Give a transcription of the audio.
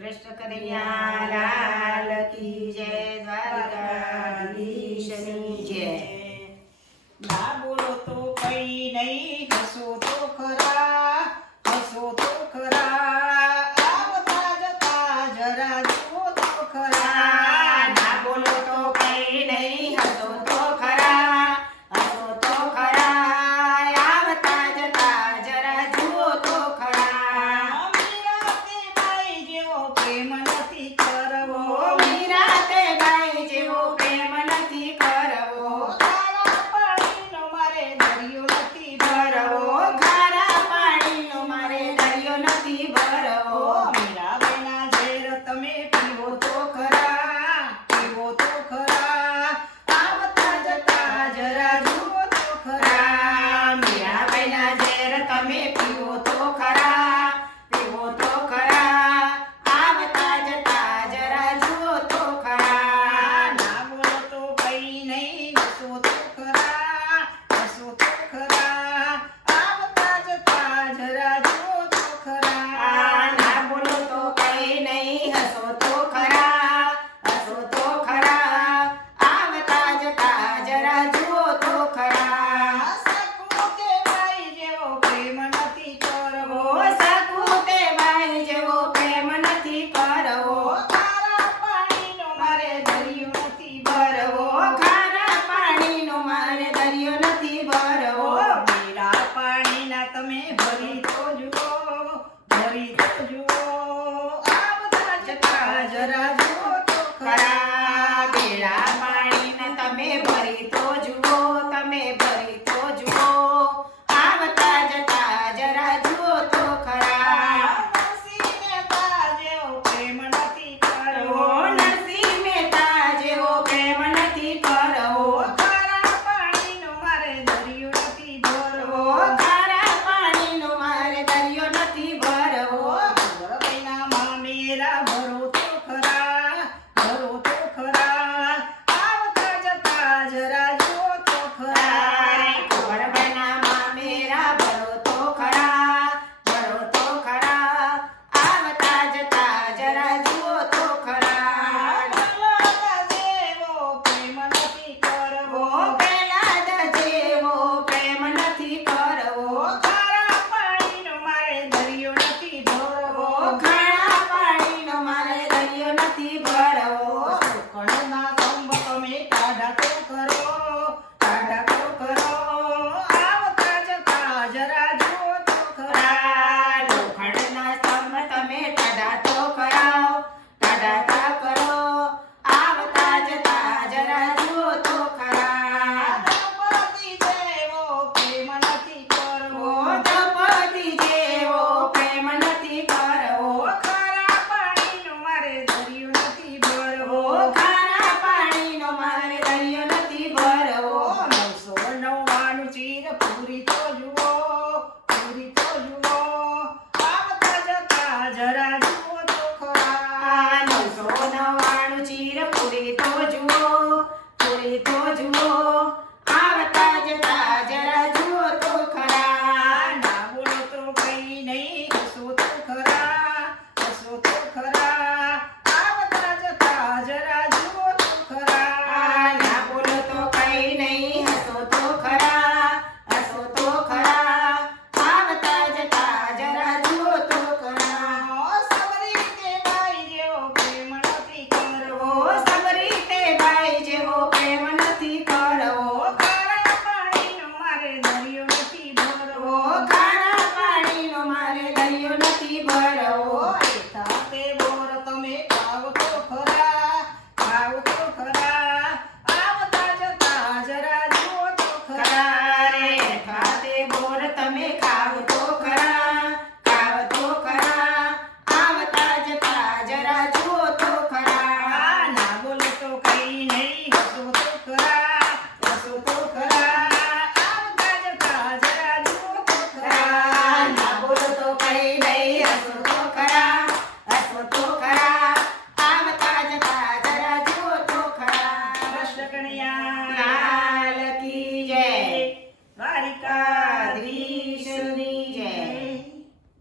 કૃષ્ણ કનૈયા લાલ કી જય, દ્વારકાધીશની જય. ના બોલો તો કઈ નહીં, હસો તો ખરા, હસો તો ખરા, આવતા જતા જરા જુઓ તો ખરા. ના બોલો તો કઈ નહીં, હસો તો ખરા, હસો તો ખરા, આવતા જતા જરા જુઓ તો ખરા. મીરાતે બાઈ જેવો પ્રેમ નથી કરવો, મીરાતે બાઈ જેવો પ્રેમ નથી કરવો, ખારા પાણીનો મારે દરિયો નથી ભરવો. ખારા પાણીનો મારે દરિયો નથી ભરવો. મીરાબાઈના ઝેર તમે પીવો તો ખરા, પીવો તો ખરા, આવતા જતા જરા જુઓ તો ખરા. મીરાબાઈના ઝેર તમે પીવો તો ખરા, પીવો તો ખરા, આવતા જતા જરા જુઓ તો ખરા. ના બોલો તો કઈ નહીં, હસો તો ખરા, હસો તો ખરા, આવતા જતા જરા જુઓ તો ખરા. ના બોલો તો કઈ નહીં, હસો તો ખરા, હસો તો ખરા, આવતા જતા જરા જુઓ તો ખરા. સકુતે બાઈ જેવો પ્રેમ નથી કરવો, સકુતે બાઈ જેવો પ્રેમ નથી કરવો, ખારા પાણીનો મારે દરિયો નથી ભરવો. ખારા પાણીનો મારે દરિયો નથી ભરવો. મીરા પાણીના તમે ભરી તો જુઓ, ભરી તો જુઓ, આવતા જતા જરા જુઓ તો ખરા બેડા પાણીને તમે ભરી તો જુઓ, તમે ભરી તો જુઓ, આવતા જતા જરા જુઓ તો ખરા. નરસિંહ મહેતા જેવો પ્રેમ નથી કરવો, નરસિંહ મહેતા જેવો પ્રેમ નથી કરવો, ખારા પાણીનો મારે દરિયો નથી ભરવો. ખારા પાણીનો મારે દરિયો નથી ભરવો. ગોરબઈના મામેરા ભરો તો ખરા, ભરો તો ખરા, આવતા જતા જરા જુઓ તો ખરા. ગોરબના મામેરા ભરો તો ખરા, ભરો તો ખરા, આવતા જતા જરા જુઓ તો ખરા. પ્રહલાદ જેવો પ્રેમ નથી કરવો, પ્રહલાદ જેવો પ્રેમ નથી કરવો, ખારા પાણીનો મારે દરિયો નથી ભરવો. ખારા પાણીનો મારે દરિયો નથી ભરવો. કણના સ્તંભ તમે ટાઢા તો કરો, ટાઢા તો કરો, આવતા જતા જરા જુઓ તો ખરા. લોખંડના સ્તંભ તમે ટાઢા તો કરાવો, ટાઢા તા કરો, આવતા જતા જરા જુઓ તો ખરા. દ્રૌપદી જેવો પ્રેમ નથી કરવો, દ્રૌપદી જેવો પ્રેમ નથી કરવો, ખારા પાણીનો મારે દરિયો નથી ભરવો. ખારા પાણીનો મારે દરિયો નથી ભરવો. 999 ચીર પૂરી તો જુઓ, પૂરી તો જુઓ, આવતા જતા જરા જુઓ તો ખરા. 999 ચીર પૂરી તો જુઓ, પૂરી તો જુઓ, આવતા જતા જરા જુઓ તો ખરા. ના બોલો તો કઈ નહીં, હસો તો ખરા, હસો તો ખરા.